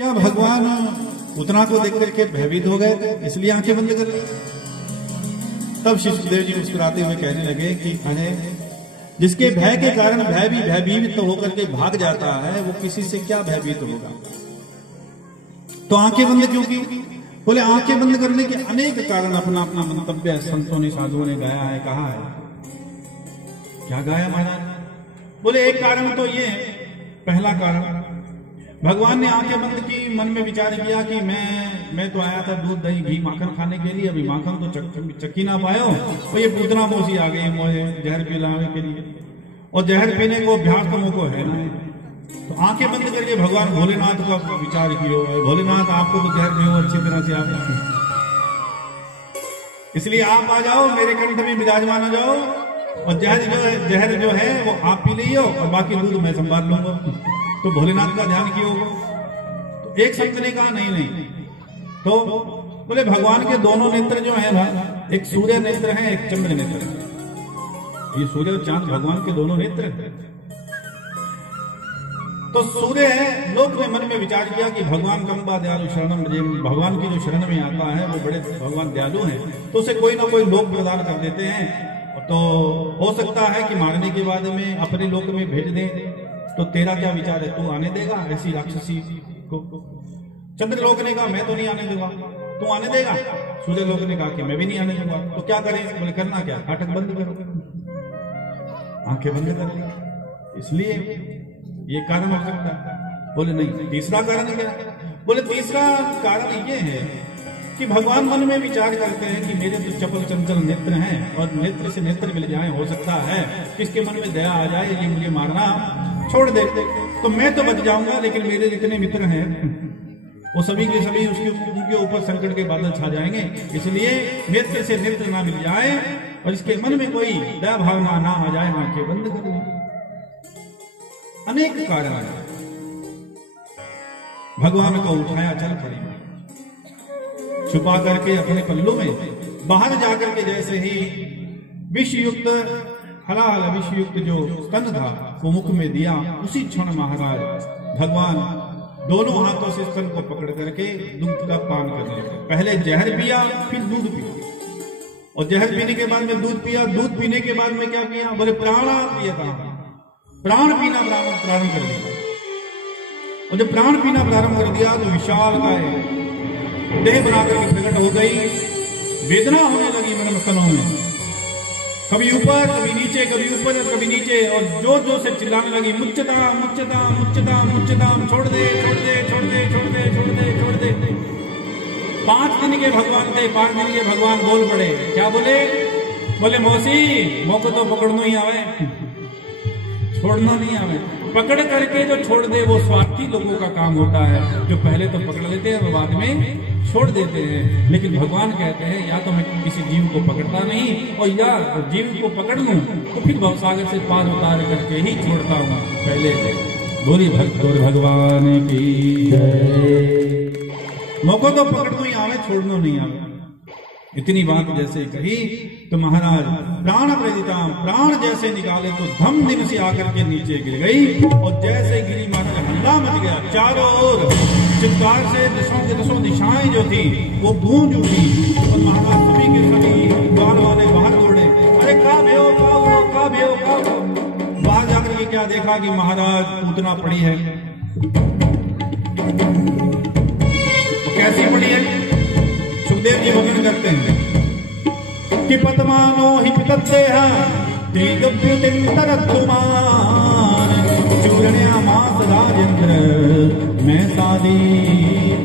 क्या भगवान उतना को देख करके भयभीत हो गए थे इसलिए आंखें बंद कर ली? तब श्री सुखदेव जी मुस्कुराते हुए कहने लगे कि अरे जिसके भय के कारण भय भी भयभीत होकर के भाग जाता है वो किसी से क्या भयभीत होगा? तो आंखें बंद क्यों की? बोले आंखें बंद करने के अनेक कारण अपना अपना मंतव्य संतों ने साधुओं ने गाया है, कहा है। क्या गाया महाराज? बोले एक कारण तो ये, पहला कारण भगवान ने आंखें बंद की, मन में विचार किया कि मैं तो आया था दूध दही घी माखन खाने के लिए, अभी माखन तो चक्की ना पायो, तो ये पूतना मोसी आ गई मुझे जहर पिलाने के लिए, और जहर पीने को अभ्यास तो मुझको है ना। तो आंखें बंद करके भगवान भोलेनाथ का विचार किया, भोलेनाथ आपको तो जहर पियो अच्छी तरह से आप, इसलिए आप आ जाओ मेरे कंठ में विराजमान हो जाओ, और जहर जो है वो आप पी लियो और बाकी दूध मैं संभाल लूंगा। तो भोलेनाथ का ध्यान किया होगा। तो एक संत ने कहा नहीं, तो बोले भगवान के दोनों नेत्र जो है ना, एक सूर्य नेत्र है एक चंद्र नेत्र है, ये सूर्य और चांद भगवान के दोनों नेत्र है। तो सूर्य है, लोक ने मन में विचार किया कि भगवान कंबा दयालु शरणम, भगवान की जो शरण में आता है वो बड़े भगवान दयालु हैं, तो उसे कोई ना कोई लोक प्रदान कर देते हैं। तो हो सकता है कि मारने के बाद में अपने लोक में भेज दे। तो तेरा क्या विचार है, तू आने देगा ऐसी राक्षसी को? चंद्रलोक ने कहा मैं तो नहीं आने दूंगा, तू आने देगा? सूर्य लोक ने कहा कि मैं भी नहीं आने दूंगा। तो क्या करें? बोले करना क्या, फाटक बंद करो, आंखें बंद कर ली। इसलिए ये कारण हो सकता है। बोले नहीं, तीसरा कारण क्या? बोले तीसरा कारण ये है कि भगवान मन में विचार करते हैं कि मेरे तो चपल चंचल नेत्र हैं और नेत्र से नेत्र मिल जाए, हो सकता है किसके मन में दया आ जाए, ये मुझे मारना छोड़ दे, तो मैं तो बच जाऊंगा, लेकिन मेरे जितने मित्र हैं वो सभी के सभी उनके ऊपर संकट के बादल छा जाएंगे। इसलिए नेत्र से नेत्र ना मिल जाए और इसके मन में कोई दया भावना ना आ जाए, आंखें बंद कर ली। अनेक कारण है। भगवान को उठाया चल पड़ी, छुपा करके अपने पल्लू में, बाहर जाकर के जैसे ही विषयुक्त हलाल विषयुक्त जो स्तन था वो मुख में दिया, उसी क्षण महाराज भगवान दोनों हाथों से स्तन को पकड़ करके दूध का पान कर लिया। पहले जहर पिया, फिर दूध पिया, और जहर पीने के बाद में दूध पिया, दूध पीने के बाद में क्या पिया? बोले प्राण पिया था, प्राण पीना प्रारंभ कर दिया। और जब प्राण पीना प्रारंभ कर दिया तो विशाल काय देह बनाकर के प्रकट हो गई, वेदना होने लगी मर्म स्तनों में, कभी ऊपर कभी नीचे, कभी ऊपर कभी नीचे, और जोर जोर से चिल्लाने लगी मुच्चता मुच्चता मुच्चता मुच्चता, छोड़ दे छोड़ दे छोड़ दे छोड़ दे छोड़ दे छोड़ दे। 5 दिन के भगवान थे, 5 दिन के भगवान बोल पड़े। क्या बोले? बोले मौसी मौके तो पकड़ना ही आवे, छोड़ना नहीं आवे। पकड़ करके जो छोड़ दे वो स्वार्थी लोगों का काम होता है, जो पहले तो पकड़ लेते हैं बाद में छोड़ देते हैं। लेकिन भगवान कहते हैं या तो मैं किसी जीव को पकड़ता नहीं, और या जीव को पकड़ लूं तो फिर भवसागर से पार उतार करके ही छोड़ता हूं पहले से। बोली भगवान की जय। मौका तो पकड़ना ही आवे, छोड़ना नहीं आवे। इतनी बात जैसे कही तो महाराज प्राण प्रदिताम, प्राण जैसे निकाले तो धम दिन से आकर के नीचे गिर गई, और जैसे गिरी महाराज हल्ला मच गया, चारों ओर चित्कार से दिशों दिशाएं जो थी वो गूंज उठी, और महाराज सभी के सभी द्वार वाले बाहर दौड़े। अरे का भेओ का भेओ का। बाहर जाकर के क्या देखा कि महाराज पूतना पड़ी है। कैसी पड़ी है? सुखदेव जी वर्णन करते हैं कि पद्मानो ही पितत्तेहा त्रिगभ्युतिं तरत्तुमान, चूर्णयामास राजेंद्र मैं सादी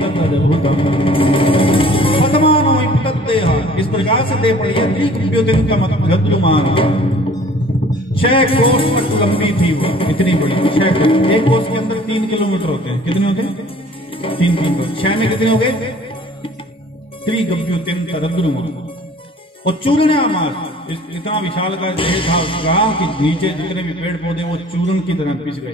तदद्भुतम। पद्मानो ही पितत्तेहा, इस प्रकार से दे पड़ी है त्रिगभ्युतिं तरत्तुमान। 6 कोस तक लंबी थी वो, इतनी बड़ी 6 कोस। एक कोस के अंदर 3 किलोमीटर होते हैं। कितने होते हैं? 3 कोस। 6 में कितने हो गए? त्रिगभ्युतिं तरद्रुमः। और चूर्णयामास, इतना विशाल का देह था उसका कि नीचे जितने भी पेड़ पौधे वो चूर्ण की तरह पिस गए।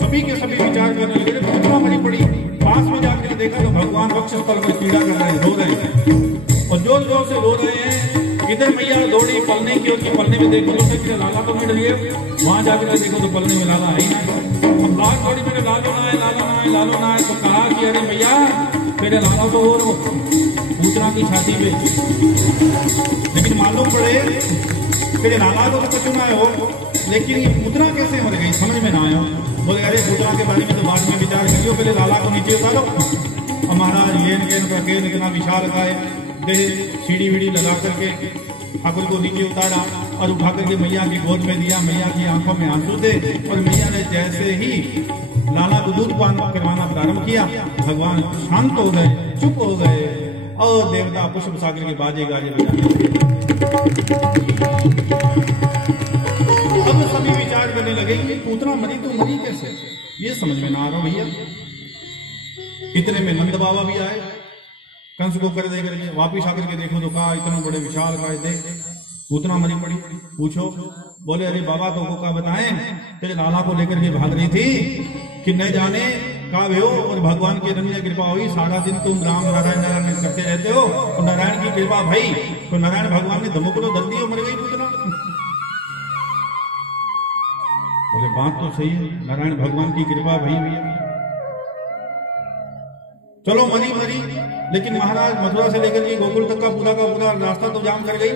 सभी के सभी विचार करने लगे कितना बड़ी पड़ी। पास में जाकर देखा तो भगवान वक्षस्थल पर पीड़ा कर रहे हैं, रो रहे हैं, और जोर जोर से रो रहे हैं इधर मैया दौड़ी पलने की, उसके पलने में देखो तो फिर लाला तो मिल गया, वहां जाकर देखो तो पलने में लाला आई ना। अब बात थोड़ी मेरे लालो ना है, लालो ना है, लालो ना है, तो कहा कि अरे मैया मेरे लाला तो और पूतना की छाती पे, लेकिन मालूम पड़े मेरे लाला को तो कुछ ना हो, लेकिन ये पूतना कैसे मर गई समझ में ना आया। बोले अरे पूतना के बारे में तो बाद में विचार करियो, पहले लाला को नीचे उतारो। और महाराज ये इतना विशाल गाय देह सीढ़ी वीढ़ी लगा करके ठाकुर को नीचे उतारा और उठा करके मैया की गोद में दिया। मैया की आंखों में आंसू थे और मैया ने जैसे ही लाला को दूध पान करवाना प्रारंभ किया, भगवान शांत हो गए, चुप हो गए और देवता पुष्प सागर के बाजे गाजे बजाने। अब सभी विचार करने लगे कि पूतना मरी तो मरी कैसे, ये समझ में ना आ रहा भैया। इतने में नंद बाबा भी आए, कंस को कर दे करके वापिस आकर के देखो तो कहा इतना बड़े विशाल गाय देख पूतना मरी पड़ी, पूछो। बोले अरे बाबा तो को का बताएं, तेरे लाला को लेकर के भाग रही थी कि न जाने का हो, और भगवान की अनन्य कृपा हुई, सारा दिन तुम राम नारायण नारायण करते रहते हो, तो नारायण की कृपा भाई, तो नारायण भगवान ने धमुकड़ो दल दी और मर गई पूतना। बोले बात तो सही है, नारायण भगवान की कृपा भाई भैया, चलो मरी मरी, लेकिन महाराज मथुरा से लेकर के गोकुल तक का पूरा रास्ता तो जाम कर गई,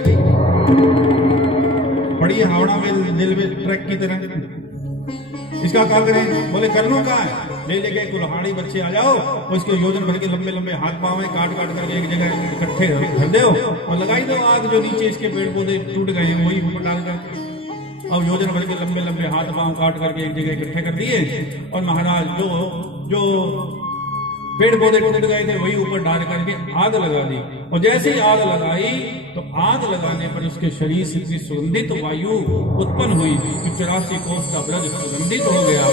पड़ी हावड़ा में रेलवे ट्रैक की तरह। इसका क्या करें? बोले करनो का है, ले लेके कुल्हाड़ी बच्चे आ जाओ और इसके योजन भर के लंबे लंबे हाथ पांव काट काट करके एक जगह इकट्ठे कर दो और लगाई दो आग, जो नीचे इसके पेड़ पौधे टूट गए हैं वही ऊपर डाल करके, और योजन भर के लंबे लंबे हाथ पांव काट करके एक जगह इकट्ठे कर दिए। और महाराज जो पेड़ पौधे टूट गए थे वही ऊपर डाल करके आग लगा दी, और जैसे ही आग लगाई तो आग लगाने पर उसके शरीर से इतनी सुगंधित वायु उत्पन्न हुई कि 84 कोस का ब्रज सुगंधित हो गया।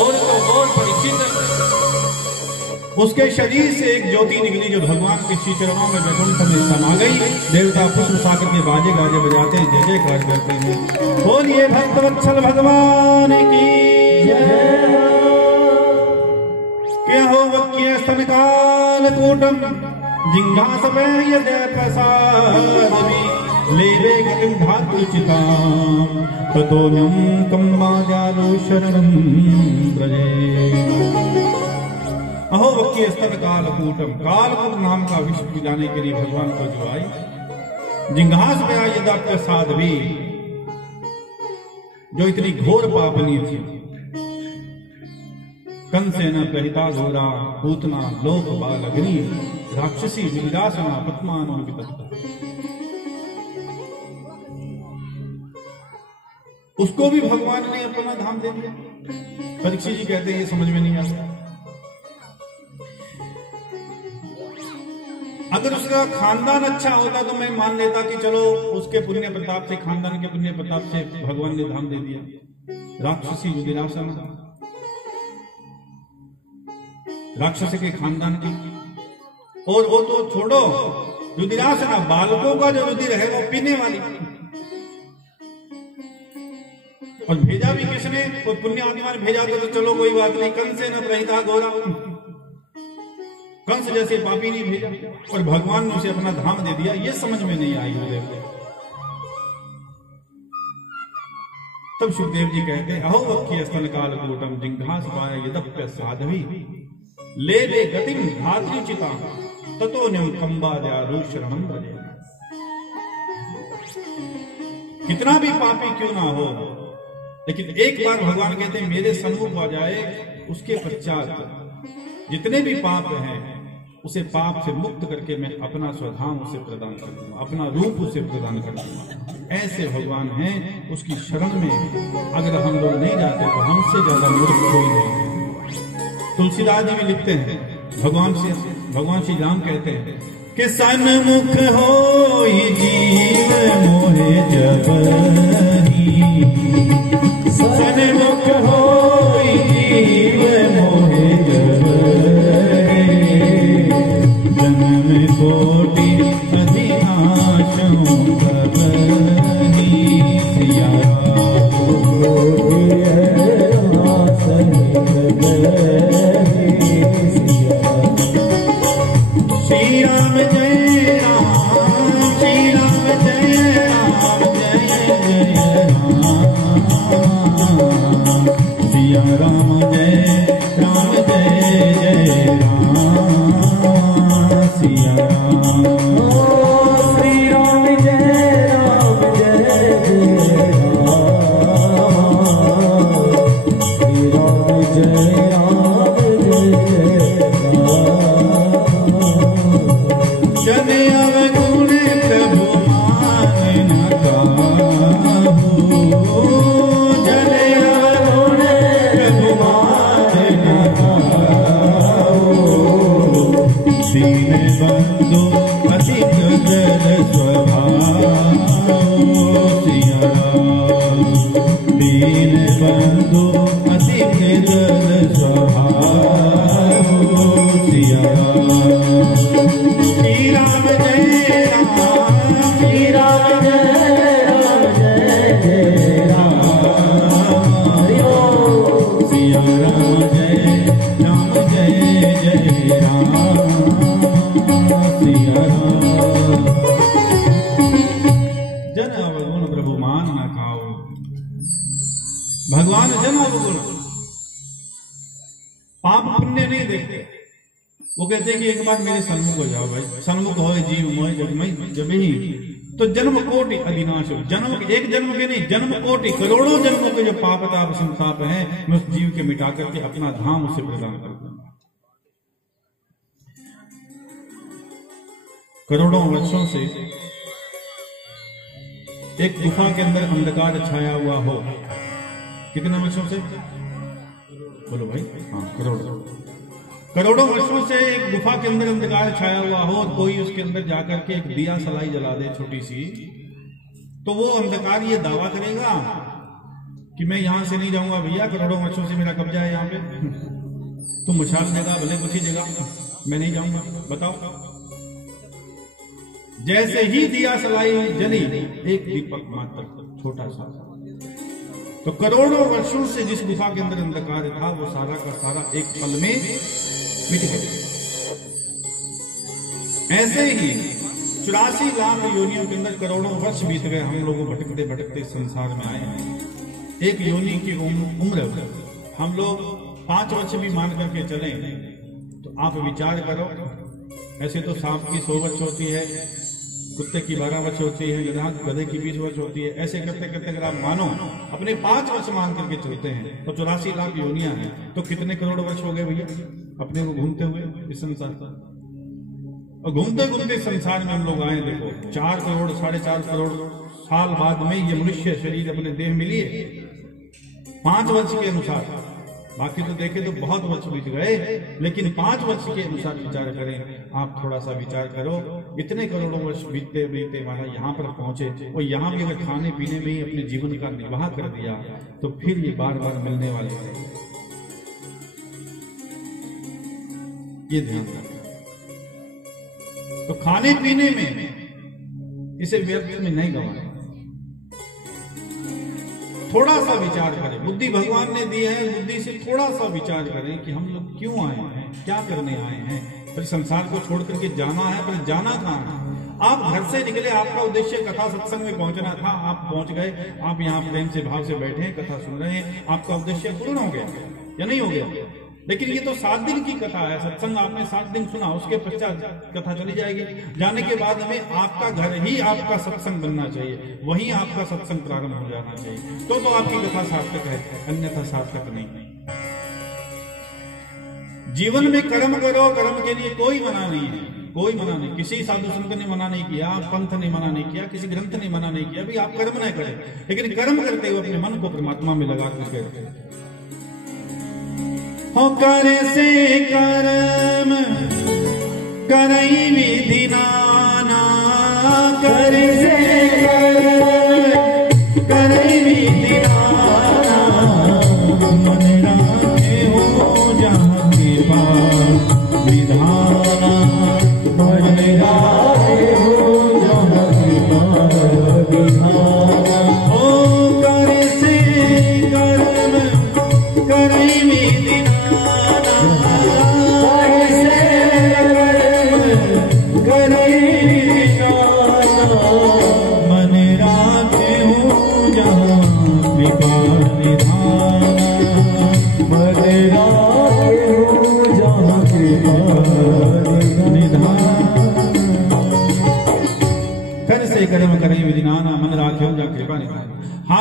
और तो और परिचित उसके शरीर से एक ज्योति निकली जो भगवान के श्री चरणों में वैकुंठ में समा गई। देवता पुष्प सागर के बाजे गाजे बजाते हैं, जय जयकार करते हैं। बोलिए भक्तवत्सल भगवान की जय। क्या हो वक्य स्तन काल कूटम जिंघासमय जय प्रसादवी लेवे गतिम धातु चिताम ततोन्यम कम्बाजारो शरणं ब्रजे। अहो वक्य स्तन कालकूटम, कालकूट नाम का विष पिलाने के लिए भगवान को जो आई, जिंघास में आई यदा प्रसादवी, जो इतनी घोर पापनी थी, कंसेन प्रहिता घोरा पूतना लोक बालग्नि राक्षसी विलासना पद्मानुवितता, उसको भी भगवान ने अपना धाम दे दिया। परीक्षित जी कहते हैं ये समझ में नहीं आता। अगर उसका खानदान अच्छा होता तो मैं मान लेता कि चलो उसके पुण्य प्रताप से, खानदान के पुण्य प्रताप से भगवान ने धाम दे दिया। राक्षसी विलासना, राक्षस के खानदान की, और वो तो छोड़ो, रुधिरासना बालकों का जो रुधिर है वो पीने वाली, और भेजा भी किसने? कोई पुण्य आत्मा ने भेजा तो चलो कोई बात नहीं, कंस न प्रहिता घोरा, कंस जैसे पापी नहीं भेजा, और भगवान ने उसे अपना धाम दे दिया। ये समझ में नहीं आई गुरुदेव। तब सुखदेव जी कहते हैं अहो वक्य स्तन कालकूटम जिंघास पाय यदप्य साध्वी लेवे गतिम धात्री चिता ततोन्यम कंबाद्यारो शरणं ब्रजे। कितना भी पापी क्यों ना हो, लेकिन एक बार भगवान कहते हैं मेरे सम्मुख आ जाए, उसके पश्चात जितने भी पाप हैं उसे पाप से मुक्त करके मैं अपना स्वधाम उसे प्रदान कर दूंगा, अपना रूप उसे प्रदान कर दूंगा। ऐसे भगवान हैं, उसकी शरण में अगर हम लोग नहीं जाते तो हमसे ज्यादा मूर्ख कोई नहीं। तुलसीदास जी भी लिखते हैं, भगवान श्री राम कहते हैं कि सन्मुख हो जीव मोहे जबही, सन्मुख हो जीव मोहे जबही, जन्म कोटि अधिनाशों कबही, सिया श्री राम जय राम, श्री राम जय राम जय जय राम सिया राम। श्री राम जय राम जय जय राम। श्री राम जय राम जय जन अवगुण प्रभु मान न काहू। जन अवगुण प्रभु मान न काहू। दीन बंधु अधिक जल स्वभाव सिया राम। दीन बंधु अधिक जल स्वभाव सिया राम। श्री राम जय राम। श्री राम जय राम जय राम। सिया राम जय राम सिया राम। जन अवगुण प्रभु मान न खाओ। भगवान जन अवगुण पाप पुण्य नहीं देखते। वो कहते हैं कि एक बार मेरे सन्मुख हो जाओ भाई। सन्मुख हो जीव मोह जगमय जब ही तो जन्म कोटि अविनाश। जन्म एक जन्म के नहीं, जन्म कोटि करोड़ों जन्मों के जो पाप ताप संताप है मैं उस जीव के मिटा करके अपना धाम उसे प्रदान कर दूंगा। करोड़ों वर्षों से एक गुफा के अंदर अंधकार छाया हुआ हो। कितने वर्षों से बोलो भाई? हाँ, करोड़ों वर्षों से एक गुफा के अंदर अंधकार छाया हुआ हो। कोई उसके अंदर जाकर के एक दिया सलाई जला दे छोटी सी, तो वो अंधकार ये दावा करेगा कि मैं यहां से नहीं जाऊंगा भैया, करोड़ों वर्षों से मेरा कब्जा है यहाँ पे। तुम मशाल जगह भले कुछ ही जगह, मैं नहीं जाऊंगा। बताओ, जैसे ही दिया सलाई जली, एक दीपक मात्र छोटा सा, तो करोड़ों वर्षों से जिस गुफा के अंदर अंधकार था वो सारा का सारा एक पल में मिट गया। ऐसे ही 84 लाख योनियों के अंदर करोड़ों वर्ष बीत गए। हम लोगों भटकते भटकते संसार में आए हैं। एक योनि की उम्र हम लोग 5 वर्ष भी मान करके चले तो आप विचार करो। ऐसे तो सांप की 100 वर्ष होती है, कुत्ते की 12 वर्ष होती है, गधे की 20 वर्ष होती है। ऐसे करते करते अगर आप मानो अपने 5 वर्ष मान करके चलते हैं तो 84 लाख योनियां हैं, तो कितने करोड़ वर्ष हो गए भैया अपने को घूमते हुए इस संसार का। और घूमते घूमते संसार में हम लोग आए। देखो 4 करोड़ 4.5 करोड़ साल बाद में ये मनुष्य शरीर अपने देह में लिए 5 वर्ष के अनुसार। बाकी तो देखे तो बहुत वर्ष बीत गए, लेकिन 5 वर्ष के अनुसार विचार करें। आप थोड़ा सा विचार करो, इतने करोड़ों वर्ष बीतते बीतते महाराज यहाँ पर पहुंचे, और यहाँ भी अगर खाने पीने में ही अपने जीवन का निर्वाह कर दिया तो फिर ये बार बार मिलने वाले हैं। ये ध्यान रखना। तो खाने पीने में इसे व्यर्थ में नहीं गवाएं। थोड़ा सा विचार करें। बुद्धि भगवान ने दी है, बुद्धि से थोड़ा सा विचार करें कि हम लोग क्यों आए हैं, क्या करने आए हैं। फिर संसार को छोड़ करके जाना है, पर जाना कहाँ है? आप घर से निकले, आपका उद्देश्य कथा सत्संग में पहुंचना था, आप पहुंच गए। आप यहाँ प्रेम से भाव से बैठे हैं, कथा सुन रहे हैं, आपका उद्देश्य पूर्ण हो गया या नहीं हो गया? लेकिन ये तो 7 दिन की कथा है। सत्संग आपने 7 दिन सुना, उसके पश्चात कथा चली जाएगी। जाने के बाद में आपका घर ही आपका सत्संग बनना चाहिए, वहीं आपका सत्संग प्रारंभ हो जाना चाहिए, तो आपकी कथा सार्थक है, अन्यथा सार्थक नहीं। जीवन में कर्म करो, कर्म के लिए कोई मना नहीं है, कोई मना नहीं। किसी साधु संत ने मना नहीं किया, पंथ ने मना नहीं किया, किसी ग्रंथ ने मना नहीं किया भी आप कर्म न करें, लेकिन कर्म करते हुए अपने मन को परमात्मा में लगा करके रखें। हो करे से कर्म करई विधि नाना, करे से कर्म करई विधि नाना। मन राखे हो जहाँ के पास विधाना, मन राखे हो जहाँ के पास विधाना। हो करे से कर्म करई विधि मन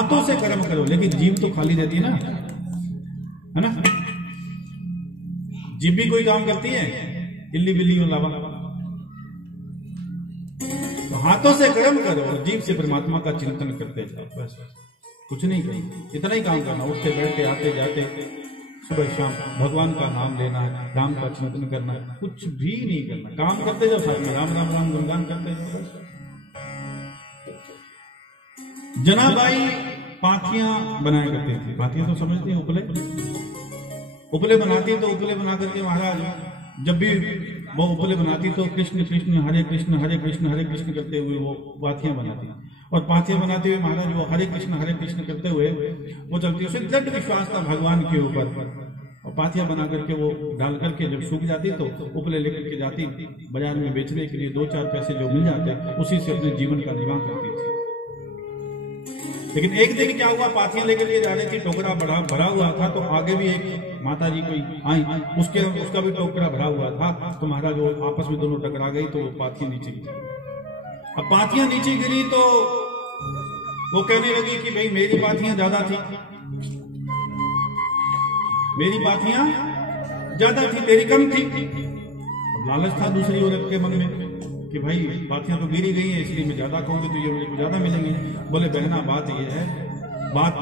हाथों से कर्म करो, लेकिन जीभ तो खाली रहती है ना, जीभ भी कोई काम करती है, इल्ली बिल्ली और लावा। तो हाथों से कर्म करो और जीभ से परमात्मा का चिंतन करते जाओ, बस कुछ नहीं करेंगे, इतना ही काम करना। उठते बैठते आते जाते सुबह शाम भगवान का नाम लेना है, राम का चिंतन करना है, कुछ भी नहीं करना, काम करते जाओ, साथ में राम राम राम गुणगान करते जाओ। जनाबाई पाथियां बनाया करती थी। पाथियां तो समझती हैं, उपले बनाती तो उपले बना करके महाराज जब भी वो उपले बनाती तो कृष्ण कृष्ण हरे कृष्ण हरे कृष्ण हरे कृष्ण करते हुए वो पाथियां बनाती, और पाथियां बनाते हुए महाराज वो हरे कृष्ण करते हुए वो चलती। उसे दृढ़ विश्वास था भगवान के ऊपर, और पाथियां बना करके वो डाल करके जब सूख जाती तो उपले लेकर के जाती बाजार में बेचने के लिए, 2-4 पैसे जो मिल जाते उसी से अपने जीवन का निर्वाह करती थी। लेकिन एक दिन क्या हुआ, पाथियां लेकर के जा रही थी, टोकरा भरा हुआ था, तो आगे भी एक माता जी कोई आई, उसका भी टोकरा भरा हुआ था। तो महाराज वो आपस में दोनों टकरा गई, तो पाथियां नीचे गिरी। अब पाथियां नीचे गिरी तो वो कहने लगी कि भाई मेरी पाथियां ज्यादा थी, मेरी पाथियां ज्यादा थी, तेरी कम थी। अब लालच था दूसरी औरत के मन में कि भाई पाथियां तो गिरी गई हैं, इसलिए मैं ज्यादा कहूंगी तो ये मुझे ज्यादा मिलेंगे। बोले बहना बात ये है, बात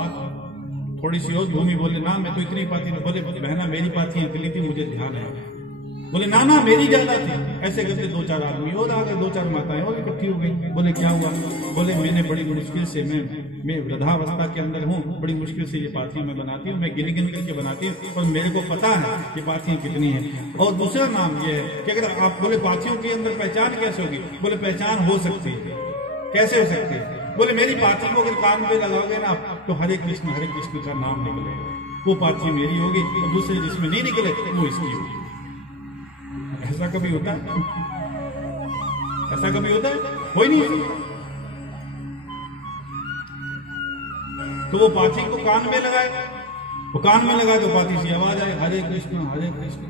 थोड़ी सी और भूमि। बोले ना मैं तो इतनी पाथी नहीं। बोले बहना मेरी पाथियां इतनी थी, मुझे ध्यान है। बोले ना ना मेरी ज्यादा थी। ऐसे करते 2-4 आदमी और आ गए, 2-4 माताएं और इकट्ठी हो गई। बोले क्या हुआ? बोले मैंने बड़ी मुश्किल से, मैं वृद्धावस्था के अंदर हूँ, बड़ी मुश्किल से ये पाथियां मैं बनाती हूँ, मैं गिन करके बनाती हूँ, और मेरे को पता है कि पाथियां कितनी है। और दूसरा नाम ये है कि अगर आप बोले पाथियों के अंदर पहचान कैसे होगी? बोले पहचान हो सकती है। कैसे हो सकती है? बोले मेरी पाथी को अगर कान पे लगाओगे ना तो हरे कृष्ण का नाम निकलेगा, वो पाथी मेरी होगी, और दूसरे जिसमें नहीं निकले वो इसकी होगी। ऐसा कभी होता है? ऐसा कभी होता है? कोई नहीं होता। तो वो पाथी को कान में लगाए, वो कान में लगाए तो पाथी से आवाज आए हरे कृष्ण हरे कृष्ण।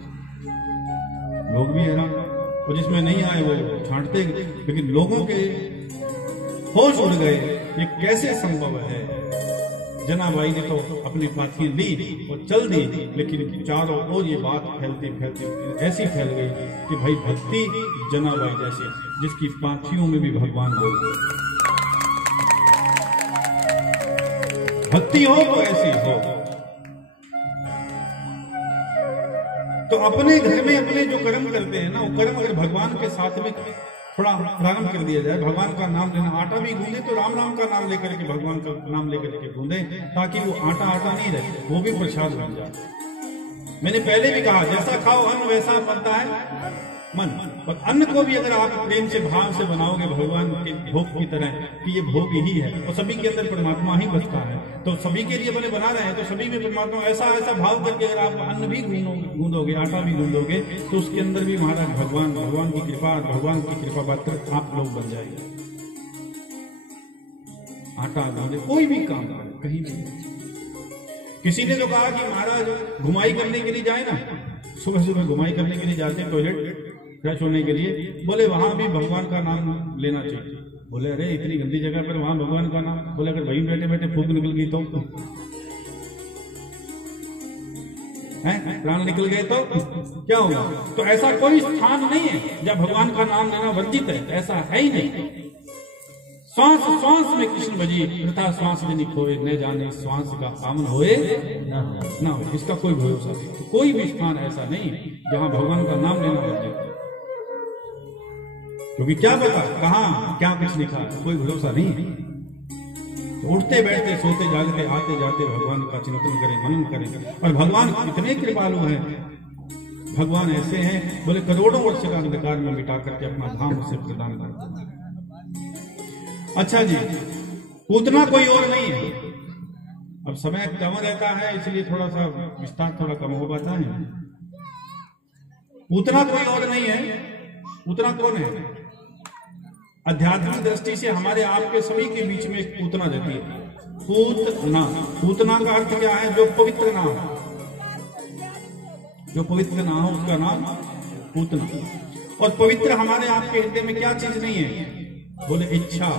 लोग भी हैरान, और जिसमें नहीं आए वो छांटते, लेकिन लोगों के होश उड़ गए, ये कैसे संभव है? जनाबाई ने तो अपनी पाथियां ली और चल दी, लेकिन चारों ओर ये बात फैलती ऐसी फैल गई कि भाई भक्ति जनाबाई जैसी, जिसकी पाथियों में भी भगवान बोल गए। भक्ति हो तो ऐसी हो। तो अपने घर में अपने जो कर्म करते हैं ना, वो कर्म अगर भगवान के साथ में थोड़ा प्रारंभ कर दिया जाए, भगवान का नाम लेना, आटा भी गूंदे तो राम राम का नाम लेकर के, भगवान का नाम लेकर के गूंदे, ताकि वो आटा नहीं रहे, वो भी प्रसाद बन जाए। मैंने पहले भी कहा, जैसा खाओ अन्न वैसा बनता है मन। और अन्न को भी अगर आप प्रेम से भाव से बनाओगे भगवान के भोग की तरह कि ये भोग ही है, और सभी के अंदर परमात्मा ही बसता है, तो सभी के लिए अपने बना रहे हैं, तो सभी में परमात्मा, ऐसा भाव करके अगर आप अन्न भी गूंदोगे, आटा भी गूंदोगे, तो उसके अंदर भी महाराज भगवान की कृपा पात्र आप लोग बन जाएंगे। आटा गूंदे, कोई भी काम करे, कहीं भी। किसी ने तो कहा कि महाराज घुमाई करने के लिए जाए ना, सुबह घुमाई करने के लिए जाते हैं टॉयलेट फ्रेश होने के लिए, बोले वहां भी भगवान का नाम लेना चाहिए। बोले अरे इतनी गंदी जगह पर वहां भगवान का नाम? बोले अगर वहीं बैठे बैठे फूंक निकल गई तो प्राण निकल गए तो क्या होगा? तो ऐसा कोई स्थान नहीं है जब भगवान का नाम लेना वर्जित है, ऐसा है ही नहीं। श्वास में कृष्ण भजी, वृथा श्वास लेनी खोए, न जाने श्वास का आमन होए ना हो, इसका कोई भरोसा नहीं। तो कोई भी स्थान ऐसा नहीं जहां भगवान का नाम लेना वर्जित है, क्योंकि क्या पता कहां क्या कुछ लिखा है, कोई भरोसा नहीं है। तो उठते बैठते सोते जागते आते जाते भगवान का चिंतन करें, मनन करें। और भगवान कितने कृपालु हैं, भगवान ऐसे हैं, बोले करोड़ों वर्ष का अंधकार में मिटा करके अपना धाम उसे प्रदान करते हैं। अच्छा जी, पूतना कोई और नहीं है। अब समय कम रहता है, इसलिए थोड़ा सा विस्तार थोड़ा कम हो पाता है। पूतना कोई और नहीं है। पूतना कौन है? आध्यात्मिक दृष्टि से हमारे आपके सभी के बीच में एक पूतना रहती है। पूतना, पूतना का अर्थ क्या है? जो पवित्र ना हो, जो पवित्र ना हो उसका नाम पूतना। और पवित्र हमारे आपके हृदय में क्या चीज नहीं है? बोले इच्छा।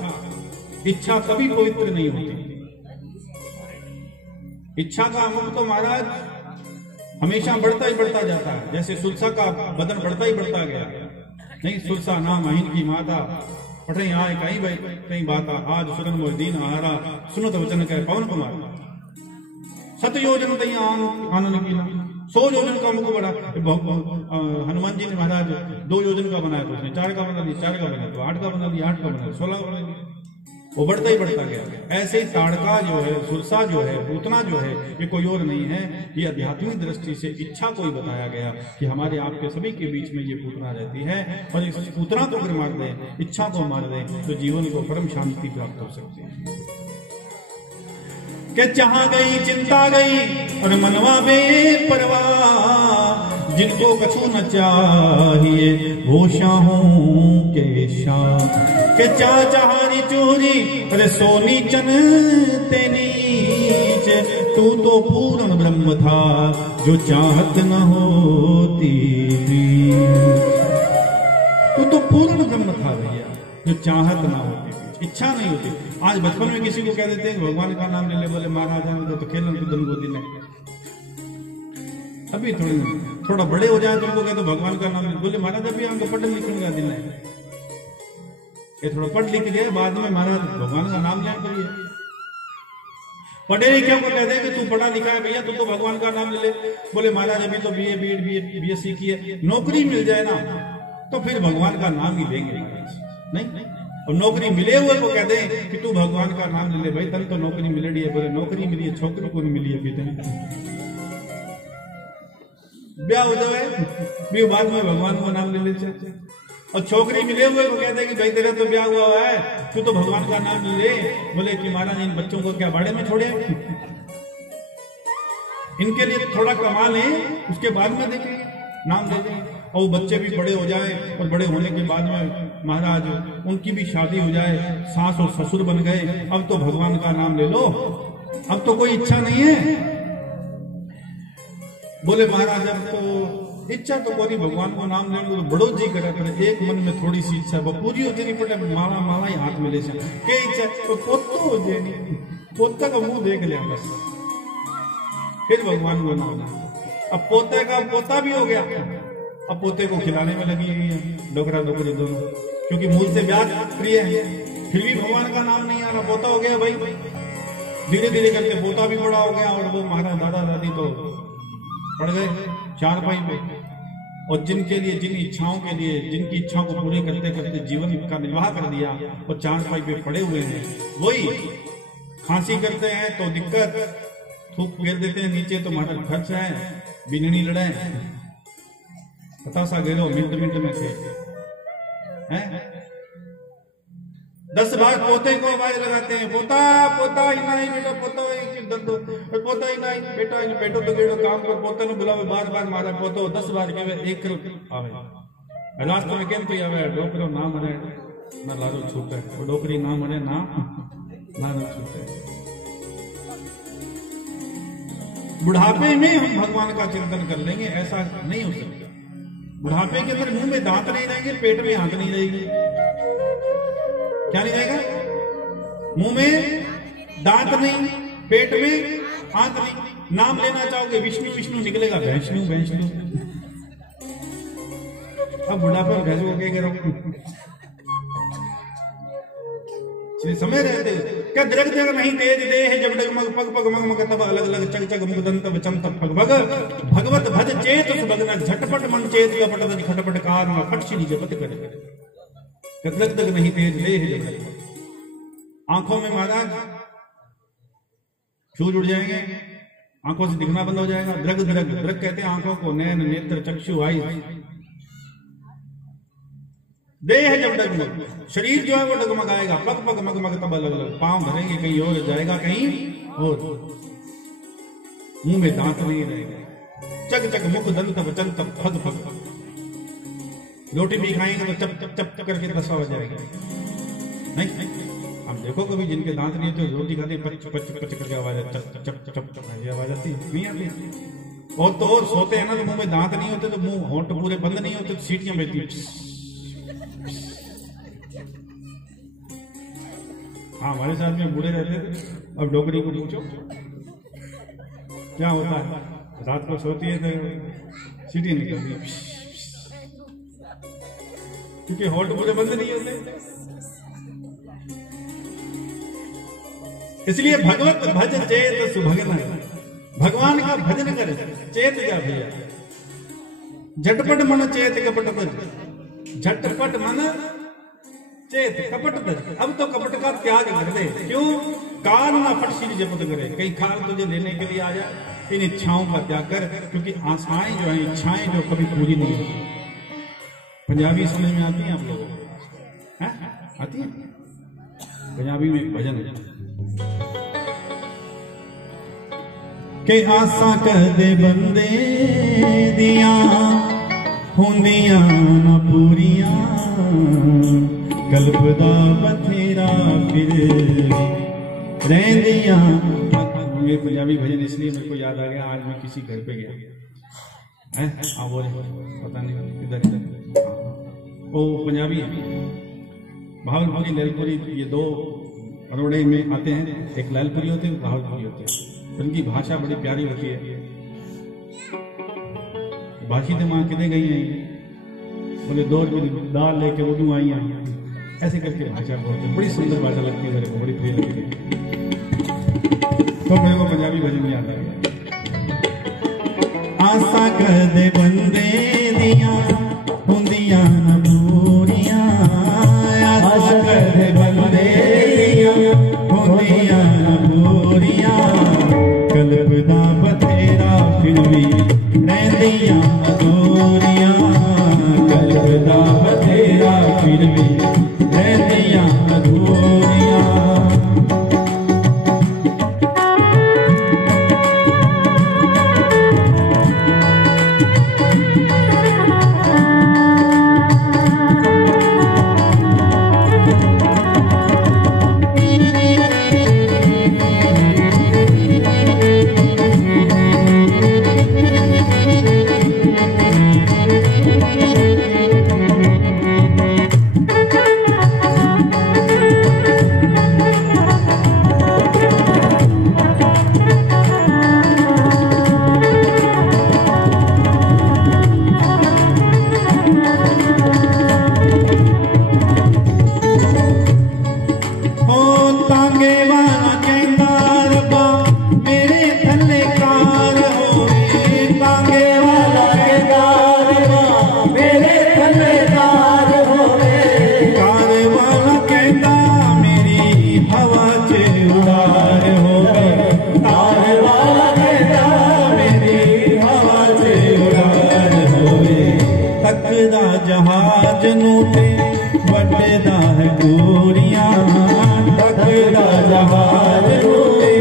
इच्छा कभी पवित्र नहीं होती। इच्छा का अमुक तो महाराज हमेशा बढ़ता ही बढ़ता जाता है, जैसे सुलसा का बदन बढ़ता ही बढ़ता गया। नहीं सुलसा नाम अहिन की माता पठे आए कहीं भाई कहीं बाता आज सुरन मोदीन आहारा सुनत वचन कह पवन कुमार सत योजन तई आनंद की 100 योजन का मुख बड़ा। हनुमान जी ने महाराज 2 योजन का बनाया तो उसने 4 का बना दिया, 4 का बना तो 8 का बना दिया, 8 का बना 16 का बना दिया, वो बढ़ता ही बढ़ता गया। ऐसे ही ताड़का जो है, सुरसा जो है, पूतना जो है, ये कोई और नहीं है, ये आध्यात्मिक दृष्टि से इच्छा को ही बताया गया कि हमारे आपके सभी के बीच में ये पूतना रहती है, और इस पूतना को अगर मार दें, इच्छा को मार दें, तो जीवन को परम शांति प्राप्त हो सकती है। कि चाह गई चिंता गई और मनवा बेपरवाह, जिनको कछु न चाहिए वो शाहों के शाह। के चाहारी चोरी अरे सोनी चन ते नीच, तू तो पूर्ण ब्रह्म था जो चाहत न होती भी। तू तो पूर्ण ब्रह्म था भैया जो चाहत ना होती, इच्छा नहीं होती। आज बचपन में किसी को कह देते हैं भगवान का नाम ले ले, बोले महाराज तो खेलन कूदन गोदी में। अभी थोड़ा बड़े हो जाए तुमको कहते भगवान का नाम ले, बोले महाराज अभी हमको पढ़ लिखने का दिन है, ये थोड़ा पढ़ लिख गए, बाद में महाराज भगवान का नाम लिया करिए। पढ़े लिखे को कहते हैं कि तू पढ़ा लिखा है भैया, तू तो भगवान का नाम ले ले। बोले महाराज अभी तो BA BEd BSc की है, नौकरी मिल जाए ना तो फिर भगवान का नाम ही लेंगे नहीं। और नौकरी मिले हुए को कहते हैं कि तू भगवान का नाम ले ले भाई, तन तो नौकरी मिल रही है। बोले नौकरी मिली है, छोकरी को नहीं मिली है, ब्याह हो जाए भी बाद में भगवान को नाम ले लेते। और छोकरी मिले हुए को कहते हैं कि भाई तेरा तो ब्याह हुआ है, तू तो भगवान का नाम ले। बोले कि महाराज इन बच्चों को क्या बाड़े में छोड़े, इनके लिए थोड़ा कमा लें, उसके बाद में देखें नाम दे दें। और वो बच्चे भी बड़े हो जाए, और बड़े होने के बाद में महाराज उनकी भी शादी हो जाए, सास और ससुर बन गए, अब तो भगवान का नाम ले लो, अब तो कोई इच्छा नहीं है। बोले महाराज अब तो इच्छा तो कोई भगवान को नाम लेने को बड़ो जी करे, एक मन में थोड़ी सी इच्छा वो पूरी होती नहीं, पड़े माला माला ही हाथ में ले से के इच्छा तो पोतो हो जाए, पोता का मुंह देख लिया बस, फिर भगवान को नाम। अब पोते का पोता भी हो गया, अब पोते को खिलाने में लगी हुई है डोकरा डोकरी दोनों, क्योंकि मूल से ब्याज प्रिय है, फिर भी भगवान का नाम नहीं आना। पोता हो गया भाई, धीरे धीरे करके पोता भी बड़ा हो गया, और वो महाराज दादा दादी तो पड़ गए चारपाई पे। और जिनके लिए, जिन इच्छाओं के लिए, जिनकी इच्छाओं को पूरे करते करते जीवन का निर्वाह कर दिया, वो चारपाई पे पड़े हुए हैं। वही खांसी करते हैं तो दिक्कत, थूक फेर देते हैं नीचे तो महाराज खर्च है, बिननी लड़े, पता सा गेलो मिनट में थे हैं। 10 बार पोते को आवाज लगाते हैं, पोता पोता ही नहीं बेटा, पोता पोता ही नहीं बेटा, बेटो तो गेड़ो काम कर, पोता ने बुलावे बार बार मारा पोतो 10 बार के एक आवे लास्ट में केम कोई आवे डोकरो ना मरे ना लारो छूटे, डोकरी ना मरे ना छूटे। बुढ़ापे में हम भगवान का चिंतन कर लेंगे, ऐसा नहीं हो सकता। बुढ़ापे के अंदर मुंह में दांत नहीं रहेंगे, पेट में आंत नहीं रहेगी। क्या नहीं रहेगा? मुंह में दांत नहीं, पेट में आंत नहीं। नाम लेना चाहोगे विष्णु विष्णु निकलेगा वैष्णु वैष्णु। अब बुढ़ापे में भैंस को समय रहते क्या दरग दरग नहीं तेज दे है, जब डगमग पग पग मग मग तब अलग अलग चग चग मुग दंत वचम तब भग भग भगवत भज चेत सुभगन झटपट मन चेत कपट खटपट कार न फट श्री जपत करे। दरग दरग नहीं तेज दे है जब आंखों में महाराज फ्यूज उड़ जाएंगे, आंखों से दिखना बंद हो जाएगा। दरग दरग दरग कहते हैं आंखों को, नैन नेत्र चक्षु आई। देह जब डगमग, शरीर जो है वो डगमगाएगा, पग पग मग मग तब अलग अलग, पांव भरेंगे कहीं और जाएगा कहीं और, मुंह में दांत नहीं रहेगा, चक चक मुख दंत वचन तब फग फग, रोटी भी खाएंगे तो चप चप चप करके 10 हो जाएगा। नहीं हम देखो कभी जिनके दांत नहीं होते रोटी खाते पच पच पच करके आवाज चप चप चप चप आवाज आती नहीं आती। और तो और सोते हैं ना तो मुंह में दांत नहीं होते, तो मुंह होंठ पूरे बंद नहीं होते, तो सीटियां बजती। हाँ हमारे साथ में बूढ़े रहते थे, अब डोकरी को पूछो क्या होता है, रात को सोती है तो सीटी निकलती है, क्योंकि होल्ट पूरे बंद नहीं होते। इसलिए भगवत भज चेत सुभगन, भगवान का भजन कर चेत जा भैया। झटपट मन चेत कपट तज, झटपट मन चेत कपट तज। अब तो कपट का त्याग कर दे। क्यों? काल ना फट शील जपत करे। कहीं काल तुझे लेने के लिए आ जाए, इन इच्छाओं का त्याग कर, क्योंकि आशाएं जो है, इच्छाएं जो कभी पूरी नहीं होती। पंजाबी समझ में आती है आप लोगों को? आती है? पंजाबी में एक भजन है कि आसा कर दे बंदे दिया होंदियां ना पूरियां, कल्पदा बथेरा फिर रहंदियां। ये पंजाबी भजन इसलिए मेरे को याद आ गया, आज मैं किसी घर पे गया है, वो पता नहीं किधर इधर, वो पंजाबी है, भावलपुरी लैलपुरी, ये दो अरोड़े में आते हैं। एक लैलपुरी होते हैं, भावलपुरी होते हैं। उनकी भाषा बड़ी प्यारी होती है। बाकी तो माँ कितने गई हैं, बोले 2 रुपये दाल लेके उड़ू आई हैं, ऐसे करके भाषा बोलते हैं। बड़ी सुंदर भाषा लगती है मेरे को, बड़ी प्रिय लगती है। तो मेरे को पंजाबी भजन याद आ गया। आशा कर दे बंदे दिया होंदियां ना पूरियां, आशा कर दे बंदे दिया होंदियां ना पूरियां, कल्पदा बथेरा फिर भी रहंदियां अधूरियां, कल्पदा बथेरा फिर भी रहंदियां अधूरियां। जहाज नूते वड्डदा है गोरियां, तकदा जहाज नूते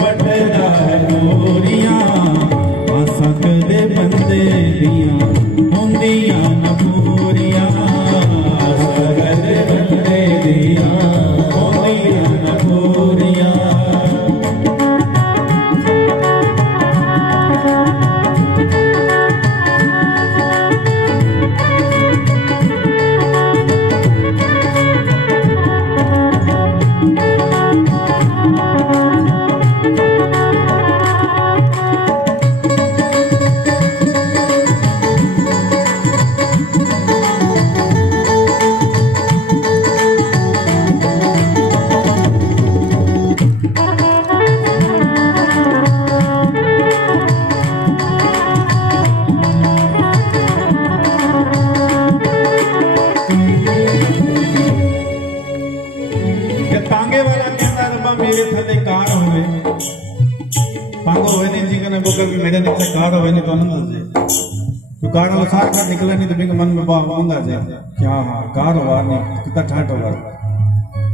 वड्डदा है गोरियां, आसा कदे बंदे दियां होंदियां न पूरियां, आसा कदे बंदे दियां होंदियां न पूरियां। मेरे थले कार होवे, तांगो होवे नहीं जी कने बोकर मेरे नीचे कार होवे नहीं तो आनंद से, तो कार अनुसार का निकले नहीं तो बिंग मन में बात होंदा जे क्या कार होवा नहीं कितना ठाट होगा।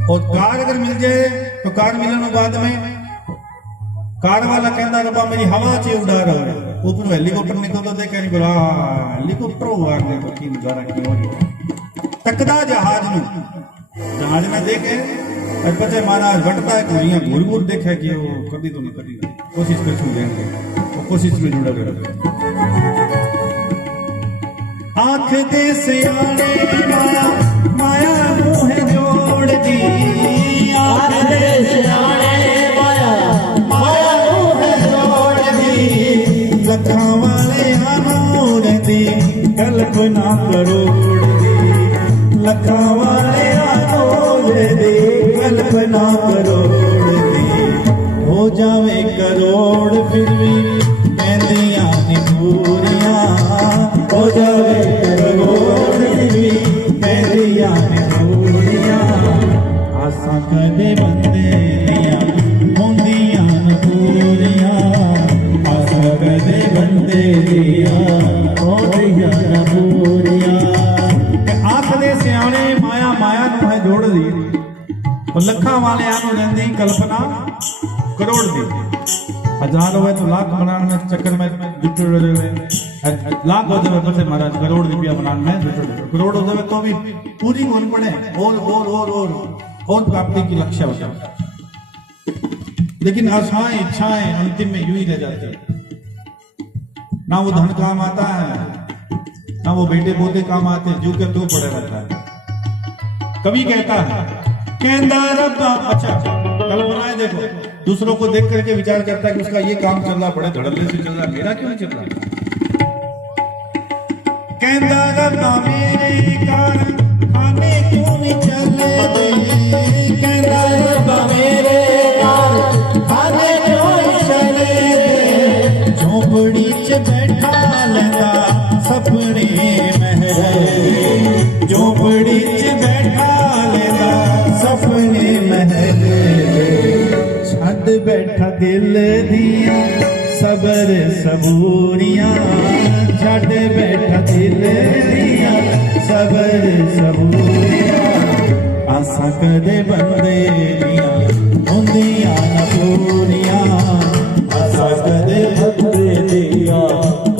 और कार अगर मिल जाए तो कार मिलने बाद में कार वाला कहता रब्बा मेरी हवा च उड़ा रहा है, ऊपर हेलीकॉप्टर निकल तो देखे नहीं बोला हेलीकॉप्टर हुआ नहीं तो की नजारा की हो तकदा जहाज में देखे बच्चे महाराज घटता है कुड़ियां घूर घूर देखे कि वो कभी तो नहीं कभी कोशिश कर छू देंगे वो कोशिश में जुड़ा रहे। आंख दे सियाने माया माया मुंह जोड़ दी, आंख दे सियाने माया माया मुंह जोड़ दी, कल्पना करोड़ दी, लखा वाले आनोद दी कल्पना करोड़ दी। हो जावे करोड़ फिर भी कहंदियां नहीं पूरियां, हो जावे करोड़ फिर भी कहंदियां नहीं पूरियां। आसां कदे बंदे दियां होंदियां न पूरियां, आसां कदे बंदे दियां होंदियां न पूरियां। आखदे सियाणे माया माया नूं है जोड़ दी, लखा वाले आनू रहिंदी कल्पना करोड़ दी। हजार हो तो लाख बनाने में चक्कर में जुटे रहे, लाख हो जाए बसे महाराज करोड़ रुपया बनाने में जुटे रहे, करोड़ हो जाए तो भी पूरी होनी पड़े और प्राप्ति की लक्ष्य हो जाए। लेकिन आशाएं इच्छाएं अंतिम में यूं ही रह जाती है। ना वो धन काम आता है, ना वो बेटे पोते काम आते, जो के तो पड़े रहता है। कवि कहता है कहंदा रब्बा, अच्छा कल्पनाएं देखो, दूसरों को देख करके विचार करता है कि उसका ये काम चल रहा, बड़े धड़ल्ले से चल रहा, मेरा क्यों नहीं चल रहा। कहंदा रब्बा मेरे कारण खाने क्यों नहीं चले, कहंदा रब्बा मेरे कारण खाने क्यों नहीं चले। झोपड़ी च बैठा लगा सपने महल, झोपड़ी च बैठा लगा सपने महल। छड़ बैठा दिल दिया सबर सबूरियां, छड़ बैठा दिल दिया सबर सबूरियां। आसां कदे बंदे दियां होंदियां न पूरियां, आसां कदे बंदे दियां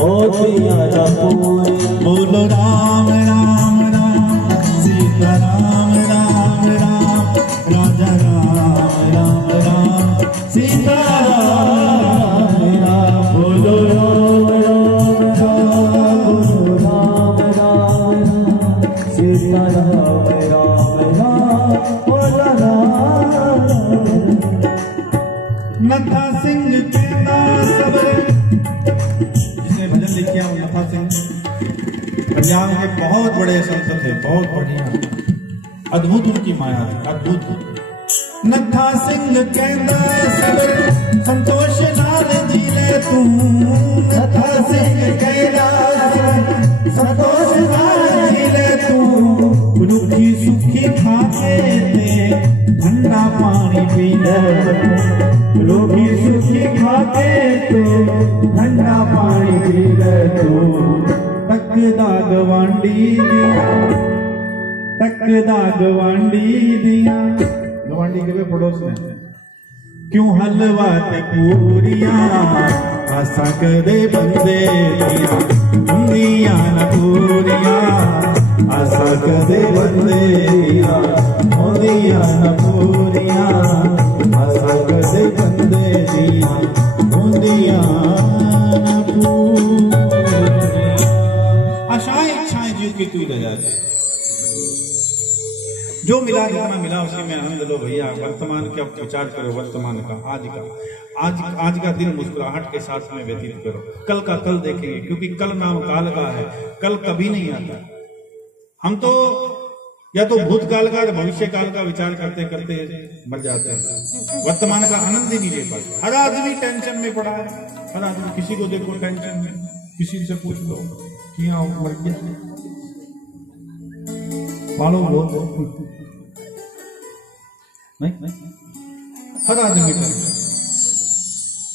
होंदियां न पूरियां। बोलो राम राम राम सीता राम राम राम, राजा राम राम राम सीता राम राम। बोलो राम राम राम सीता राम राम राम, बोलो राम। नथा सिंह कहंदा सबर, जिसने भजन लिखा वो नथा सिंह पंजाब के बहुत बड़े संत थे, बहुत बढ़िया अद्भुत उनकी माया थी, अद्भुत। नथा सिंह कहंदा सबर संतोष नाल जी ले तू, नथा सिंह कहंदा संतोष नाल जी ले तू। रुखी सुखी खाके ते ठंडा पानी पी ले, रुखी सुखी खाके तो ठंडा पानी पी ले तू। तकदा गवांडी दिया, तकदा गवांडी दिया, गवांडी के पड़ोस में क्यों हलवा ते पूरियां। आसां कदे बंदे दियां होंदियां न पूरियां, आसां कदे बंदे दियां होंदियां न पूरियां, आसां कदे बंदे दियां होंदियां न पूरियां। आशाएं इच्छाएं जीव की तू रह जाती, जो मिला जितना मिला उसी में आनंद लो भैया। वर्तमान का विचार करो, वर्तमान का आज का दिन मुस्कुराहट के साथ में व्यतीत करो। कल का कल देखेंगे, क्योंकि कल नाम काल का है, कल कभी नहीं आता। हम तो या तो भूतकाल का या भविष्य काल का विचार करते करते मर जाते हैं, वर्तमान का आनंद ही नहीं ले पाते। हर आदमी टेंशन में पड़ा है, हर आदमी, किसी को देखो टेंशन में, किसी से पूछ लो कि हाँ मर गया मानो बोल नहीं, हर आदमी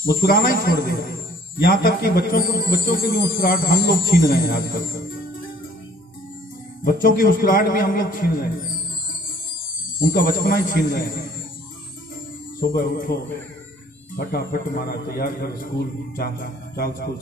मुस्कुराना ही छोड़ दिया। यहाँ तक कि बच्चों की भी मुस्कुराहट हम लोग छीन रहे हैं आजकल। बच्चों की मुस्कुराहट भी हम लोग छीन रहे हैं, उनका बचपना ही छीन रहे हैं। सुबह उठो, फटाफट मारा तैयार कर स्कूल, चाल स्कूल।